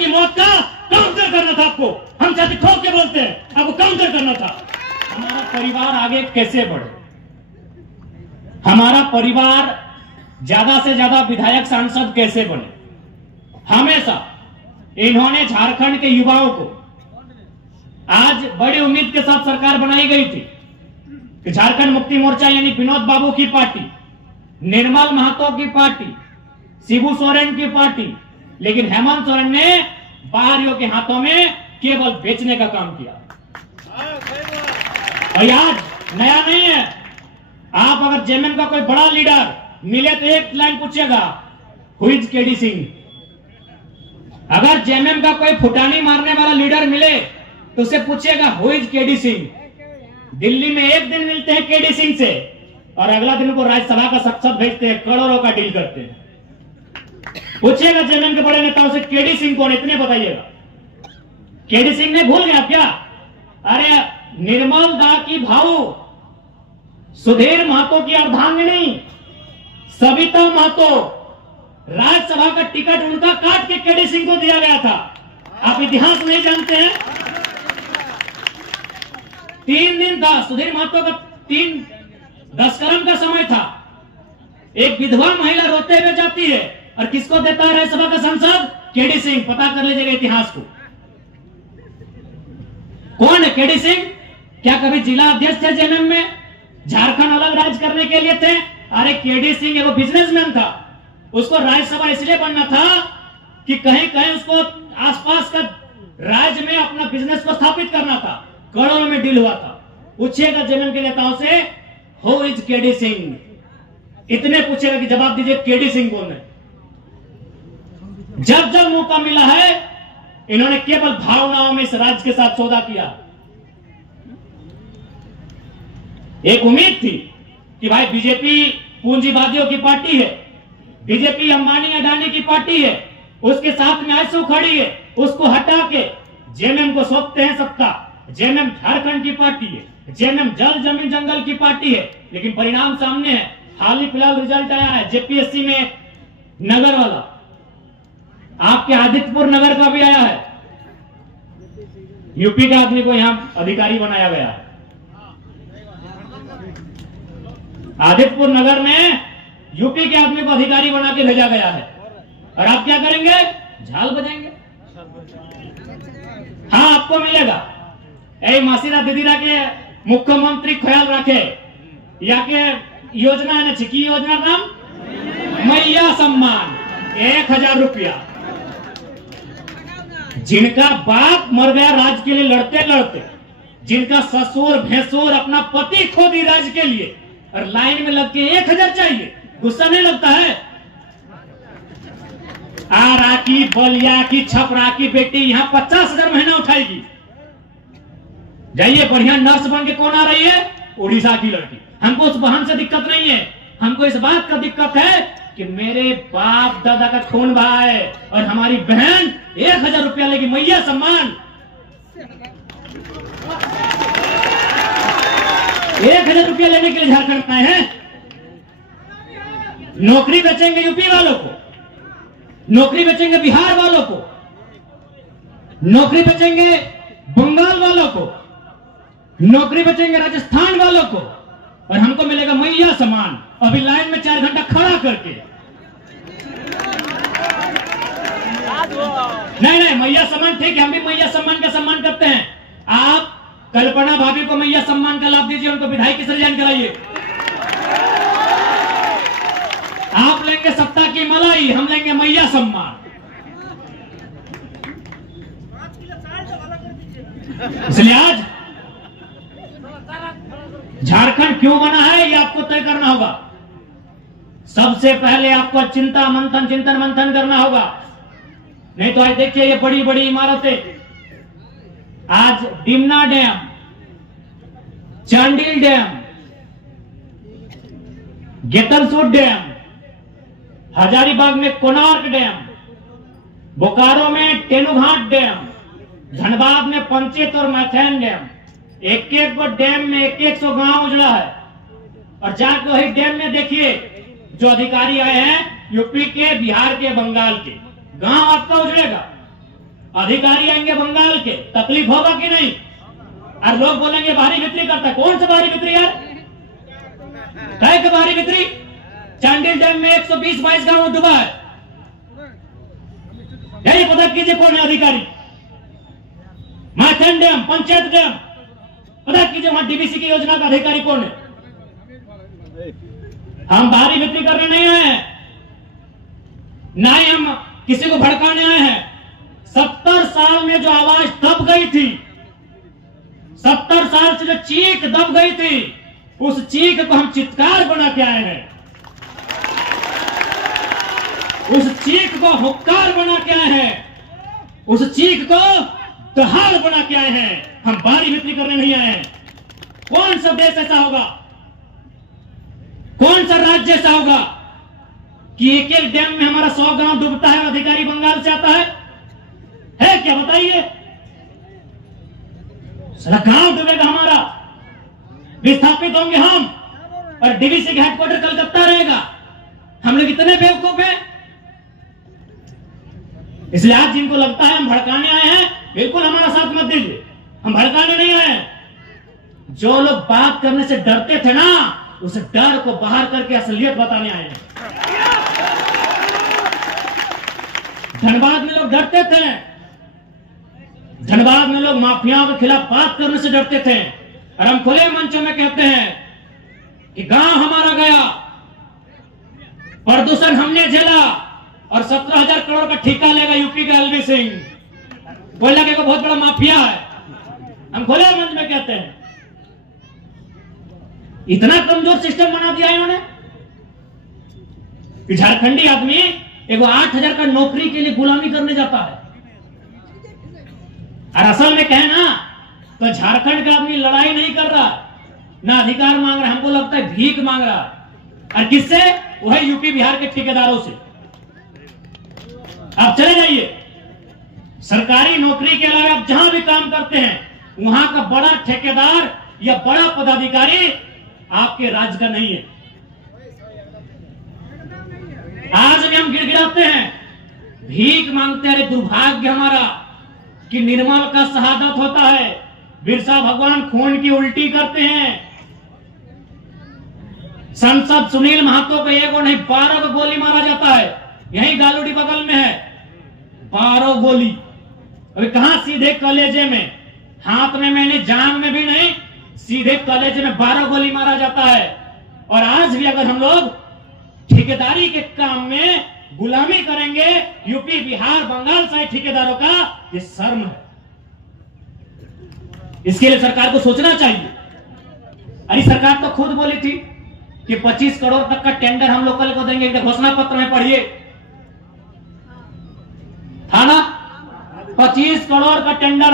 की मौत का काउंटर करना था आपको। हम चाहते ठोक के बोलते हैं, आपको काउंटर करना था। हमारा परिवार आगे कैसे बढ़े, हमारा परिवार ज्यादा से ज्यादा विधायक सांसद कैसे बने। हमेशा इन्होंने झारखंड के युवाओं को, आज बड़ी उम्मीद के साथ सरकार बनाई गई थी कि झारखंड मुक्ति मोर्चा यानी विनोद बाबू की पार्टी, निर्मल महतो की पार्टी, शिबू सोरेन की पार्टी, लेकिन हेमंत सोरेन ने बाहरियों के हाथों में केवल बेचने का काम किया। और आज नया नहीं है, आप अगर जेएमएम का कोई बड़ा लीडर मिले तो एक लाइन पूछेगा, हु इज केडी सिंह। अगर जेएमएम का कोई फुटानी मारने वाला लीडर मिले तो उसे पूछेगा, who is KD Singh. Delhi में एक दिन मिलते हैं केडी सिंह से और अगला दिन को राज्यसभा का सांसद भेजते हैं, करोड़ों का डील करते हैं। पूछिएगा जेएमएम के बड़े नेताओं से, केडी सिंह कौन, इतने बताइएगा। केडी सिंह ने भूल गया क्या? अरे निर्मल दा की भाऊ, सुधीर महतो की अर्धांगिनी सविता महतो, राज्यसभा का टिकट उनका काट के केडी सिंह को दिया गया था। आप इतिहास नहीं जानते हैं? 3 दिन था सुधीर महतो का, 3 दशकर्म का समय था। एक विधवा महिला रोते हुए जाती है और किसको देता है राज्यसभा का सांसद? केडी सिंह। पता कर लीजिएगा इतिहास को, कौन है केडी सिंह? क्या कभी जिला अध्यक्ष थे जेएमएम में? झारखंड अलग राज्य करने के लिए थे? अरे केडी सिंह एगो बिजनेसमैन था, उसको राज्यसभा इसलिए बनना था कि कहीं कहीं उसको आसपास का राज्य में अपना बिजनेस को स्थापित करना था। करोड़ों में डील हुआ था। पूछिएगा जेएमएम के नेताओं से, हु इज केडी सिंह, इतने पूछेगा कि जवाब दीजिए केडी सिंह कौन है। जब जब मौका मिला है इन्होंने केवल भावनाओं में इस राज्य के साथ सौदा किया। एक उम्मीद थी कि भाई बीजेपी पूंजीवादियों की पार्टी है, बीजेपी अंबानी अडानी की पार्टी है, उसके साथ में आईसू खड़ी है, उसको हटा के जेएमएम को सौंपते हैं सत्ता। जेएमएम झारखंड की पार्टी है, जेएमएम जल जमीन जंगल की पार्टी है, लेकिन परिणाम सामने है। हाल ही फिलहाल रिजल्ट आया है जेपीएससी में, नगर वाला, आपके आदित्यपुर नगर का भी आया है। यूपी के आदमी को यहां अधिकारी बनाया गया है। आदित्यपुर नगर में यूपी के आदमी को अधिकारी बना के भेजा गया है। और आप क्या करेंगे? झाल बजाएंगे। हाँ, आपको मिलेगा। ए मासीरा दीदीरा के मुख्यमंत्री ख्याल रखे, या के योजना है ना, की योजना नाम मैया सम्मान, 1000 रुपया। जिनका बाप मर गया राज्य के लिए लड़ते लड़ते, जिनका ससुर भैंसुर अपना पति खो दी राज्य के लिए, और लाइन में लग के 1000 चाहिए, गुस्सा नहीं लगता है? आरा की, बलिया की, छपरा की बेटी यहां 50,000 महीना उठाएगी। जाइए, बढ़िया नर्स बन के कौन आ रही है? उड़ीसा की लड़की। हमको उस बहन से दिक्कत नहीं है, हमको इस बात का दिक्कत है कि मेरे बाप दादा का खून बहा है और हमारी बहन 1000 रुपया लेगी, मैया सम्मान। 1000 रुपया लेने के लिए झारखंड आए हैं। नौकरी बेचेंगे यूपी वालों को, नौकरी बेचेंगे बिहार वालों को, नौकरी बेचेंगे बंगाल वालों को, नौकरी बेचेंगे राजस्थान वालों को, और हमको मिलेगा मैया सम्मान। अभी लाइन में 4 घंटा खड़ा करके। नहीं, मैया सम्मान ठीक है, हम भी मैया सम्मान का सम्मान करते हैं। आप कल्पना भाभी को मैया सम्मान का लाभ दीजिए, उनको विधायक सृजन कराइए। आप लेंगे सत्ता की मलाई, हम लेंगे मैया सम्मान। इसलिए आज झारखंड क्यों बना है ये आपको तय करना होगा। सबसे पहले आपको चिंतन मंथन करना होगा। नहीं तो आज देखिए ये बड़ी बड़ी इमारतें, आज Dimna dam, Chandil dam, Getalsud dam, Hazaribagh में कोणार्क डैम, बोकारो में तेनुघाट डैम, धनबाद में पंचेत और मैथेन डैम, एक एक को डैम में 100 गांव उजड़ा है। और जाकर वही डैम में देखिए जो अधिकारी आए हैं यूपी के, बिहार के, बंगाल के, गांव आपका उजड़ेगा। अधिकारी आएंगे बंगाल के, तकलीफ होगा कि नहीं? और लोग बोलेंगे बाहरी बिक्री करता है। कौन सा बाहरी बिक्री यार? काय का बाहरी बिक्री? चांडिल डैम में 120-22 गांव डूबा है। यही पता कीजिए कौन है अधिकारी। माथन डैम, पंचायत डैम, पता कीजिए वहां डीबीसी की योजना का अधिकारी कौन है। हम बाहरी बिक्री करने नहीं आए हैं, ना ही हम किसी को भड़काने आए हैं। 70 साल में जो आवाज दब गई थी, 70 साल से जो चीख दब गई थी, उस चीख को हम चित्कार बना के आए हैं। उस चीख को हुक्कार बना के आए हैं। उस चीख को दहाड़ बना के आए हैं। हम बाहरी बिक्री करने नहीं आए हैं। कौन सा देश ऐसा होगा, कौन सा राज्य ऐसा होगा कि एक एक डैम में हमारा 100 गांव डूबता है और अधिकारी बंगाल से आता है क्या? बताइए। सारा गांव डूबेगा हमारा, विस्थापित होंगे हम, और डीवीसी का हेडक्वार्टर कलकत्ता रहेगा। हम लोग इतने बेवकूफ हैं। इसलिए आज जिनको लगता है हम भड़काने आए हैं, बिल्कुल हमारा साथ मत दीजिए। हम भड़काने नहीं आए हैं। जो लोग बात करने से डरते थे ना, उस डर को बाहर करके असलियत बताने आए हैं। धनबाद में लोग डरते थे, धनबाद में लोग माफियाओं के खिलाफ बात करने से डरते थे, और हम खुले मंचों में कहते हैं कि गांव हमारा गया, प्रदूषण हमने झेला, और 17,000 करोड़ का ठेका लेगा यूपी का एलवी सिंह। कोयला के को बहुत बड़ा माफिया है। हम खुले मंच में कहते हैं। इतना कमजोर सिस्टम बना दिया इन्होंने कि झारखंडी आदमी एगो 8,000 का नौकरी के लिए गुलामी करने जाता है। और असल में कहे ना तो झारखंड का आदमी लड़ाई नहीं कर रहा, ना अधिकार मांग रहा, हमको लगता है भीख मांग रहा। और किससे? वही यूपी बिहार के ठेकेदारों से। आप चले जाइए, सरकारी नौकरी के अलावा आप जहां भी काम करते हैं, वहां का बड़ा ठेकेदार या बड़ा पदाधिकारी आपके राज्य का नहीं है। आज भी हम गिड़गिड़ाते हैं, भीख मांगते हैं। अरे दुर्भाग्य हमारा कि निर्मल का शहादत होता है, बिरसा भगवान खून की उल्टी करते हैं। सांसद सुनील महतो को एगो नहीं 12 गोली मारा जाता है। यही गालूडी बगल में है, 12 गोली। अभी कहां? सीधे कलेजे में, हाथ में मैंने, जांग में भी नहीं, सीधे कलेजे में 12 गोली मारा जाता है। और आज भी अगर हम लोग ठेकेदारी के काम में गुलामी करेंगे यूपी बिहार बंगाल से ठेकेदारों का, ये शर्म है। इसके लिए सरकार को सोचना चाहिए। अरे सरकार तो खुद बोली थी कि 25 करोड़ तक का टेंडर हम लोकल को देंगे। घोषणा पत्र में पढ़िए, था ना? 25 करोड़ का टेंडर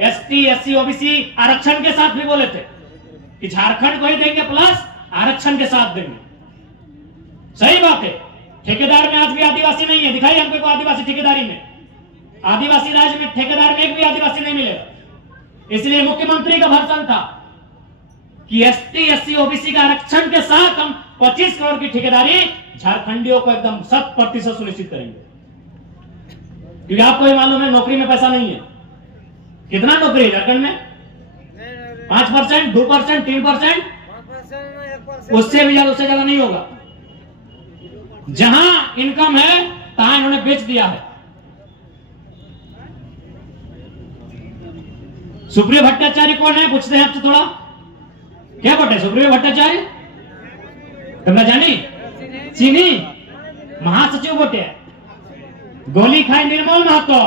एसटी, एससी, ओबीसी आरक्षण के साथ भी बोले थे कि झारखंड को ही देंगे, प्लस आरक्षण के साथ देंगे। सही बात है। ठेकेदार में आज भी आदिवासी नहीं है। दिखाइए हमको आदिवासी ठेकेदारी में, आदिवासी राज्य में ठेकेदार में एक भी आदिवासी नहीं मिलेगा। इसलिए मुख्यमंत्री का भाषण था कि एसटी, एससी, ओबीसी का आरक्षण के साथ हम 25 करोड़ की ठेकेदारी झारखंडियों को एकदम 100% सुनिश्चित करेंगे। क्योंकि आपको ये मालूम है नौकरी में पैसा नहीं है। कितना नौकरी है झारखंड में? 5%, 2%, 3%, उससे भी ज्यादा, उससे ज्यादा नहीं होगा। जहां इनकम है तहां इन्होंने बेच दिया है। सुप्रियो भट्टाचार्य कौन है? पूछते हैं आपसे थोड़ा, क्या बोलते हैं सुप्रियो भट्टाचार्य? तुमने जानी? चीनी महासचिव बोटे, गोली खाए निर्मल महतो,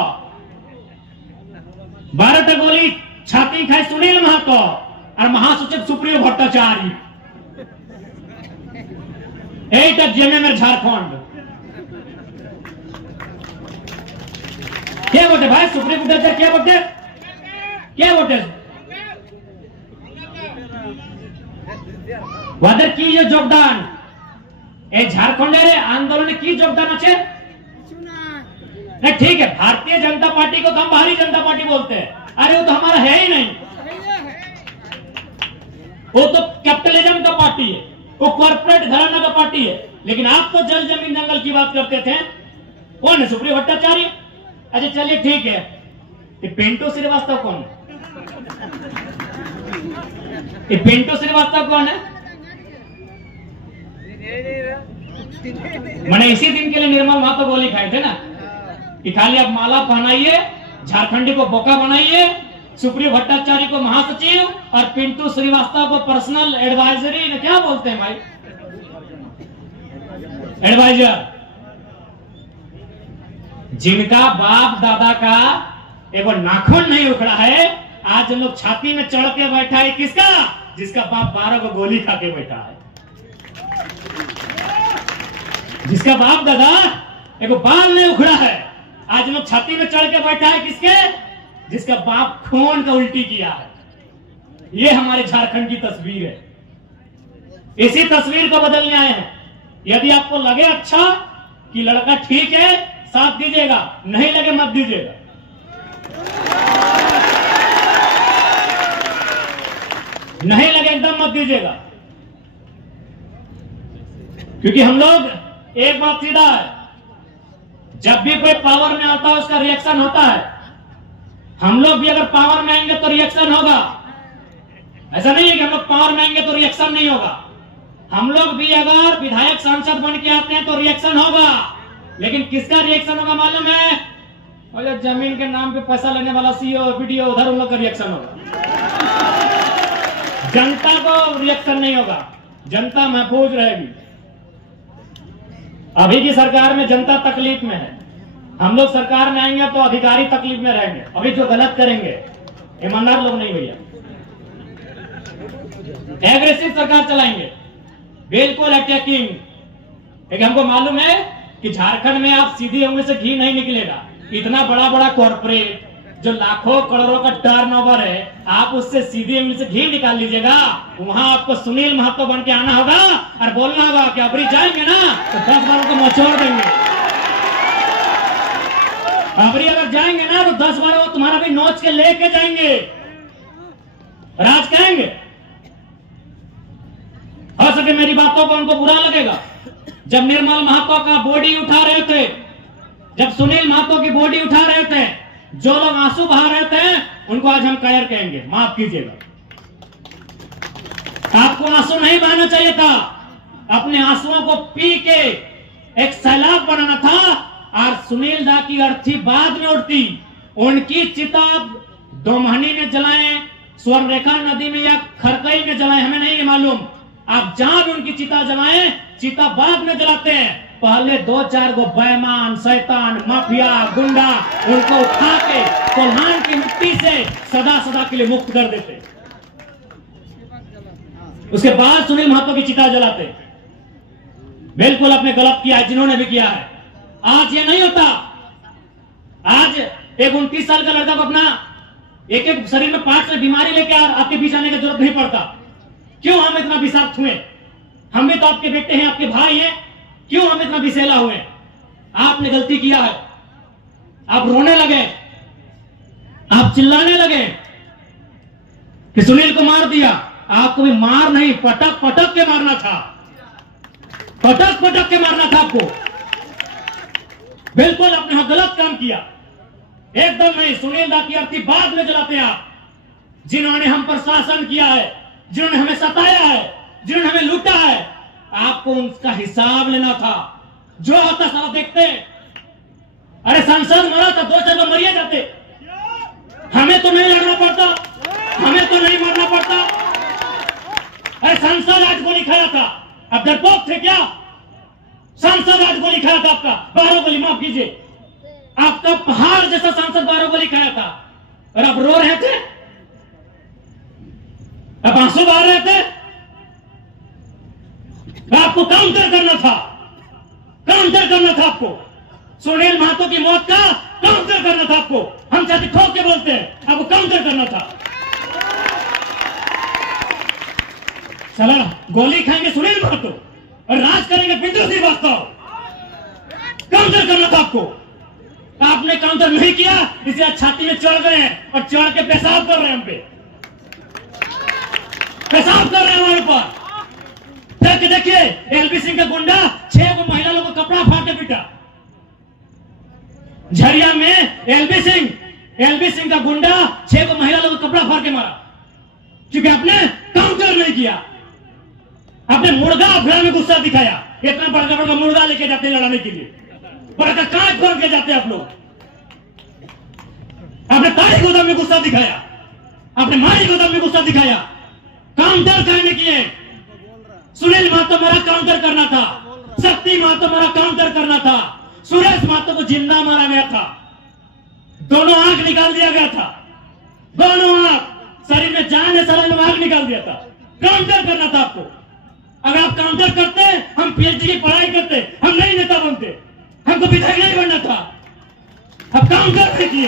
12 गोली छाती खाए सुनील महतो, और महासचिव सुप्रियो भट्टाचार्य। এইটা জেএমএম झारखंड। क्या बोलते भाई सुप्रीम भट्टाचार्य? क्या बोलते, क्या बोलते? ওদের কি যে যোগদান এই ঝাড়খণ্ডের आंदोलन की যোগদাन আছে? नहीं, ठीक है, भारतीय जनता पार्टी को तो हम बाहरी जनता पार्टी बोलते हैं। अरे वो तो हमारा है ही नहीं, वो तो कैपिटलिज्म का पार्टी है, वो कॉर्पोरेट घराना का पार्टी है। लेकिन आप तो जल जमीन जंगल की बात करते थे। कौन है? सुप्रियो भट्टाचार्य। अच्छा चलिए ठीक है, ये पिंटू श्रीवास्तव कौन है? ये पिंटू श्रीवास्तव कौन है? मैंने इसी दिन के लिए निर्मल महतो गोली खाए थे ना कि खाली आप माला पहनाइए, झारखंडी को बोका बनाइए, सुप्रियो भट्टाचार्य को महासचिव और पिंटू श्रीवास्तव को पर्सनल एडवाइजरी, क्या बोलते हैं भाई, एडवाइजर। जिनका बाप दादा का एक नाखून नहीं उखड़ा है, आज हम लोग छाती में चढ़ के बैठा है किसका? जिसका बाप 12 को गोली खा के बैठा है, जिसका बाप दादा एक बाल नहीं उखड़ा है, आज हम लोग छाती में चढ़ के बैठा है किसके? जिसका बाप खून का उल्टी किया है। ये हमारे झारखंड की तस्वीर है। इसी तस्वीर को बदलने आए हैं। यदि आपको लगे अच्छा कि लड़का ठीक है, साथ दीजिएगा, नहीं लगे मत दीजिएगा। नहीं लगे एकदम मत दीजिएगा, क्योंकि हम लोग एक बात सीधा है, जब भी कोई पावर में आता है उसका रिएक्शन होता है। हम लोग भी अगर पावर में आएंगे तो रिएक्शन होगा। ऐसा नहीं है कि हम लोग पावर में आएंगे तो रिएक्शन नहीं होगा। हम लोग भी अगर विधायक सांसद बन के आते हैं तो रिएक्शन होगा, लेकिन किसका रिएक्शन होगा मालूम है? और जमीन के नाम पे पैसा लेने वाला सीओ वीडियो, उधर उन लोग का रिएक्शन होगा। जनता को रिएक्शन नहीं होगा, जनता महफूज रहेगी। अभी की सरकार में जनता तकलीफ में है, हम लोग सरकार में आएंगे तो अधिकारी तकलीफ में रहेंगे। अभी जो गलत करेंगे ईमानदार लोग नहीं भैया, एग्रेसिव सरकार चलाएंगे, बिल्कुल अटैकिंग। लेकिन हमको मालूम है कि झारखंड में आप सीधी उंगली से घी नहीं निकलेगा। इतना बड़ा बड़ा कॉर्पोरेट जो लाखों करोड़ों का टर्नओवर है, आप उससे सीधी उंगली से घी निकाल लीजिएगा। वहां आपको सुनील महतो बन के आना होगा और बोलना होगा कि अबरी जाएंगे ना तो 10 बारों को मचोड़ देंगे। अबरी अगर जाएंगे ना तो 10 बार वो तुम्हारा भी नोच के लेके जाएंगे, राज करेंगे। हो सके मेरी बातों को उनको बुरा लगेगा। जब निर्मल महतो का बॉडी उठा रहे थे, जब सुनील महतो की बॉडी उठा रहे थे, जो लोग आंसू बहा रहे थे उनको आज हम कायर कहेंगे, माफ कीजिएगा। आपको आंसू नहीं बहाना चाहिए था, अपने आंसुओं को पी के एक सैलाब बनाना था। और सुनील दा की अर्थी बाद में उठती, उनकी चिता दोमहनी में जलाएं, स्वर्णरेखा नदी में या खरकई में जलाएं, हमें नहीं मालूम। आप जहां भी उनकी चिता जलाएं, चिता बाद में जलाते हैं, पहले 2-4 गो बेईमान, शैतान, माफिया, गुंडा उनको उठा के कोल्हान की मिट्टी से सदा सदा के लिए मुक्त कर देते, उसके बाद सुनील महतो की चिता जलाते। बिल्कुल आपने गलत किया है, जिन्होंने भी किया है। आज ये नहीं होता। आज एक 29 साल का लड़का को अपना एक शरीर में पार्ट से बीमारी लेके आपके बीच आने की जरूरत नहीं पड़ता। क्यों हम इतना विषाक्त हुए? हम भी तो आपके बेटे हैं, आपके भाई हैं, क्यों हम इतना विषैला हुए? आपने गलती किया है, आप रोने लगे, आप चिल्लाने लगे कि सुनील को मार दिया। आपको भी मार नहीं, पटक पटक के मारना था, पटक पटक के मारना था आपको। बिल्कुल आपने यहां गलत काम किया, एकदम नहीं। सुनील दा की अर्थी बाद में जलाते हैं आप, जिन्होंने हम पर शासन किया है, जिन्होंने हमें सताया है, जिन्होंने हमें लूटा है, आपको उनका हिसाब लेना था। जो होता सारा देखते। अरे सांसद मरा था, 2-4 लोग मरिए जाते, हमें तो नहीं लड़ना पड़ता, हमें तो नहीं मरना पड़ता। अरे सांसद आज गोली खाया था, अब डरपोक थे क्या? सांसद आज गोली खाया था आपका, 12 गोली, माफ कीजिए, आपका पहाड़ जैसा सांसद 12 गोली खाया था, और आप रो रहे थे, आप आंसू बहा रहे थे। आपको काउंटर करना था, काउंटर करना था आपको। सुनील महतो की मौत का काउंटर करना था आपको। हम चाहते ठोक के बोलते हैं, आपको काउंटर करना था। चला गोली खाएंगे सुनील महतो और राज करेंगे पिंटू श्रीवास्तव। काउंटर करना था आपको, आपने काउंटर नहीं किया, इसलिए छाती में चढ़ गए हैं और चढ़ के पेशाब कर रहे हैं, हम पे पेशाब कर रहे हैं हमारे ऊपर। फिर देखिए एलबी सिंह का गुंडा 6 महिला लोगों को कपड़ा फाड़ के पीटा। झरिया में एलबी सिंह का गुंडा 6 को महिला लोगों को कपड़ा फाड़ के मारा, क्योंकि आपने काउंटर नहीं किया। आपने मुर्गा अफड़ा में गुस्सा दिखाया। इतना बड़का बड़का मुर्गा लेके जाते हैं लड़ाने के लिए, बड़का कांच खोल के जाते हैं आप लोग। आपने तारी गोदाम में गुस्सा दिखाया, आपने मारी गोदाम में गुस्सा दिखाया। काउंटर करने किए। सुनील महतो मारा काउंटर करना था, शक्ति महतो मारा काउंटर करना था, सुरेश महतो को जिंदा मारा गया था, दोनों आंख निकाल दिया गया था, दोनों आंख, शरीर में जान है, शरीर में आंख निकाल दिया था। काउंटर करना था आपको। अगर आप काउंटर करते, हम पीएचडी की पढ़ाई करते, हम नहीं नेता बनते, हमको विधायक नहीं बनना था। अब काउंटर नहीं किए,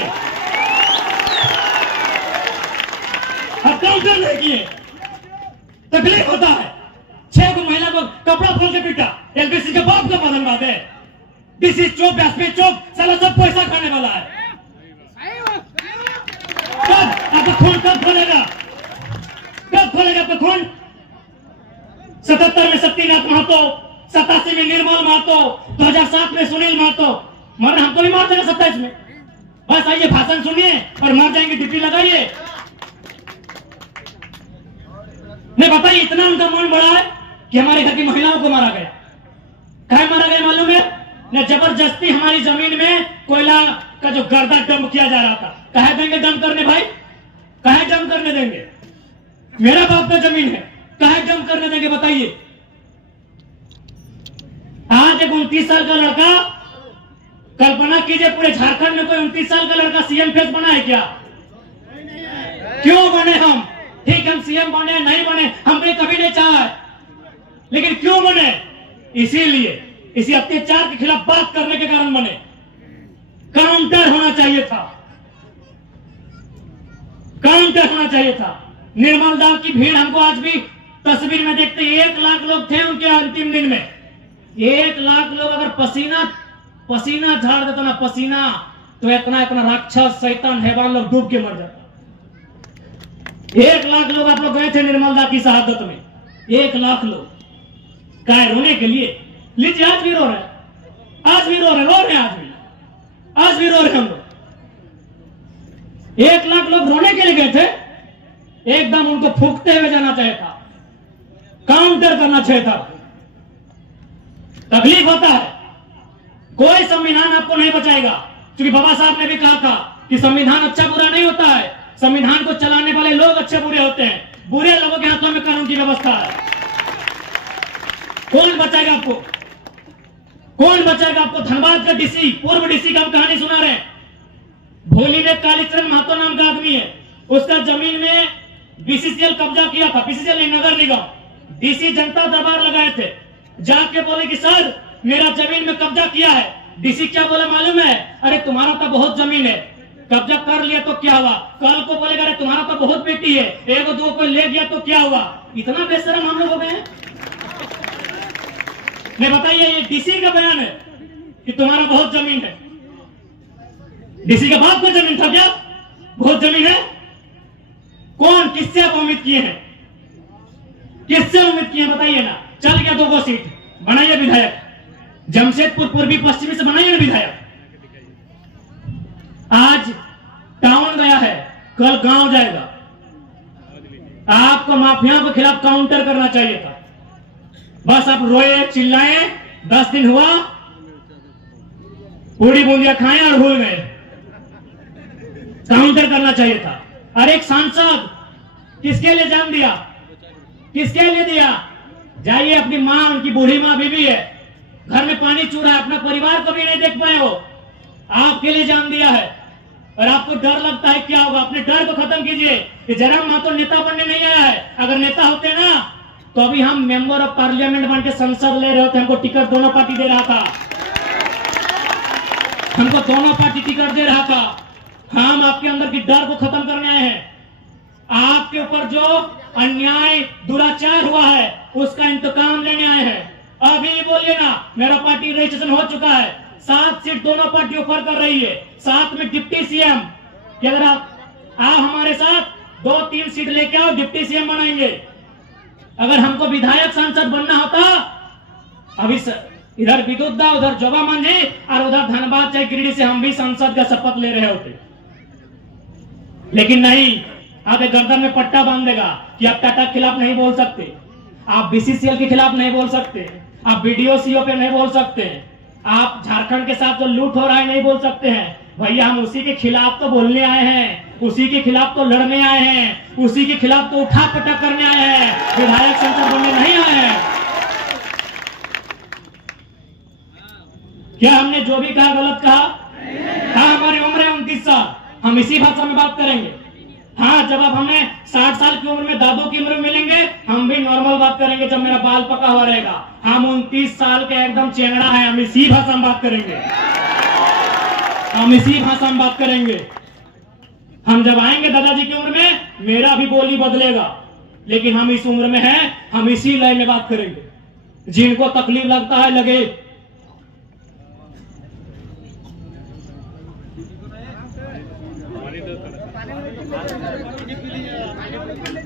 अब काउंटर नहीं किए, तकलीफ होता है। 6 को महिला को कपड़ा खोल के पीटा, एलबीसी के बाप का बदन बात है। डीसी चौक, एसपी चौक, साला सब पैसा खाने वाला है। कब आपका खून कब खोलेगा? कब खोलेगा आपका खून? 77 में शक्तिनाथ महतो, 87 में निर्मल महतो, 2007 में सुनील महतो। मगर हमको भी मार देगा 27 में। बस आइए, भाषण सुनिए और मर जाएंगे, ड्यूटी लगाइए। नहीं बताइए, इतना उनका मन बड़ा है कि हमारे घर की महिलाओं को मारा गया। कहाँ मारा गया मालूम है? न जबरदस्ती हमारी जमीन में कोयला का जो गर्दा डंप किया जा रहा था। कहे देंगे डंप करने भाई? कहे डंप करने देंगे? मेरा बाप का जमीन है, कहे डंप करने देंगे बताइए? आज एक 29 साल का लड़का, कल्पना कीजिए पूरे झारखंड में कोई 29 साल का लड़का सीएम फेस बना है क्या? क्यों बने हम? ठीक, हम सीएम बने नहीं बने हमने कभी नहीं चाहा है, लेकिन क्यों बने? इसीलिए इसी अत्याचार के खिलाफ बात करने के कारण बने। काउंटर होना चाहिए था, काउंटर होना चाहिए था। निर्मल दास की भीड़ हमको आज भी तस्वीर में देखते, 1 लाख लोग थे उनके अंतिम दिन में। 1 लाख लोग अगर पसीना झाड़ देता ना, पसीना, तो इतना राक्षस शैतान हैवान लोग डूब के मर जाता। 1 लाख लोग आप लोग गए थे निर्मल दास की शहादत में, 1 लाख लोग। काय रोने के लिए? लीजिए, आज भी रो रहे हैं, आज भी रो रहे हैं, आज भी रो रहे हम लोग। 1 लाख लोग रोने के लिए गए थे, एकदम उनको फूकते हुए जाना चाहिए था, काउंटर करना चाहिए था। तकलीफ होता है, कोई संविधान आपको नहीं बचाएगा, क्योंकि बाबा साहब ने भी कहा था कि संविधान अच्छा बुरा नहीं होता है, संविधान को चलाने वाले लोग अच्छे बुरे होते हैं। बुरे लोगों के हाथों में कानून की व्यवस्था है। कौन बचाएगा आपको? कौन बचाएगा आपको? धनबाद का डीसी, पूर्व डीसी का हम कहानी सुना रहे हैं। भोली में कालीचरण महतो नाम का आदमी है, उसका जमीन में बीसीसीएल कब्जा किया था, बीसीसीएल नहीं, नगर निगम। डीसी जनता दरबार लगाए थे, जाके बोले कि सर मेरा जमीन में कब्जा किया है। डीसी क्या बोला मालूम है? अरे तुम्हारा तो बहुत जमीन है, कब्जा कर लिया तो क्या हुआ? कल को बोलेगा अरे तुम्हारा तो बहुत बेटी है, 1-2 को ले गया तो क्या हुआ? इतना बेशरम हम लोग हो गए हैं। नहीं बताइए, ये डीसी का बयान है कि तुम्हारा बहुत जमीन है। डीसी का बाप का जमीन था क्या? बहुत जमीन है? कौन, किससे आप उम्मीद किए हैं? किससे उम्मीद किए बताइए ना? चल गया 2 सीट, बनाइए विधायक। जमशेदपुर पूर्वी पश्चिमी से बनाइए ना विधायक। आज टाउन गया है, कल गांव जाएगा। आपको माफियाओं के खिलाफ काउंटर करना चाहिए था। बस आप रोए चिल्लाए, 10 दिन हुआ, पूरी बूंदिया खाए और भूल गए। काउंटर करना चाहिए था। और एक सांसद किसके लिए जान दिया? किसके लिए दिया? जाइए, अपनी माँ, उनकी बूढ़ी माँ बीवी है, घर में पानी चूर है, अपना परिवार को भी नहीं देख पाए, वो आपके लिए जान दिया है। और आपको डर लगता है क्या होगा? अपने डर को खत्म कीजिए कि जयराम महतो नेता बनने नहीं आया है। अगर नेता होते ना तो अभी हम मेंबर ऑफ पार्लियामेंट बन के संसद ले रहे होते। हमको टिकट दोनों पार्टी दे रहा था, हमको दोनों पार्टी टिकट दे रहा था। हम आपके अंदर की डर को खत्म करने आए हैं। आपके ऊपर जो अन्याय दुराचार हुआ है उसका इंतकाम लेने आए हैं। अभी बोलिए ना, मेरा पार्टी रजिस्ट्रेशन हो चुका है, 7 सीट दोनों पार्टी ऑफर कर रही है, साथ में डिप्टी सीएम कि अगर आप हमारे साथ 2-3 सीट लेके आओ, डिप्टी सीएम बनाएंगे। अगर हमको विधायक सांसद बनना होता, अभी इधर विद्युत दा, उधर जोबा मांझी और उधर धनबाद चाहे गिरिडीह से हम भी संसद का शपथ ले रहे होते, लेकिन नहीं। आप एक गर्दन में पट्टा बांध देगा कि आप टाटा के खिलाफ नहीं बोल सकते, आप बीसीसीएल के खिलाफ नहीं बोल सकते, आप बीडीओ सीओ पे नहीं बोल सकते, आप झारखंड के साथ जो लूट हो रहा है नहीं बोल सकते हैं। भैया हम उसी के खिलाफ तो बोलने आए हैं, उसी के खिलाफ तो लड़ने आए हैं, उसी के खिलाफ तो उठा पटक करने आए हैं, विधायक संसद बनने नहीं आए हैं। क्या हमने जो भी कहा गलत कहा? हाँ, हमारी उम्र है 29 साल, हम इसी भाषा में बात करेंगे। हाँ, जब अब हमें 60 साल की उम्र में दादू की उम्र में मिलेंगे, हम भी नॉर्मल बात करेंगे जब मेरा बाल पका हुआ रहेगा। हम 29 साल के एकदम चेंगड़ा है, हम इसी भाषा में बात करेंगे, हम इसी भाषा में बात करेंगे। हम जब आएंगे दादाजी की उम्र में, मेरा भी बोली बदलेगा, लेकिन हम इस उम्र में हैं, हम इसी लय में बात करेंगे। जिनको तकलीफ लगता है लगे। पानी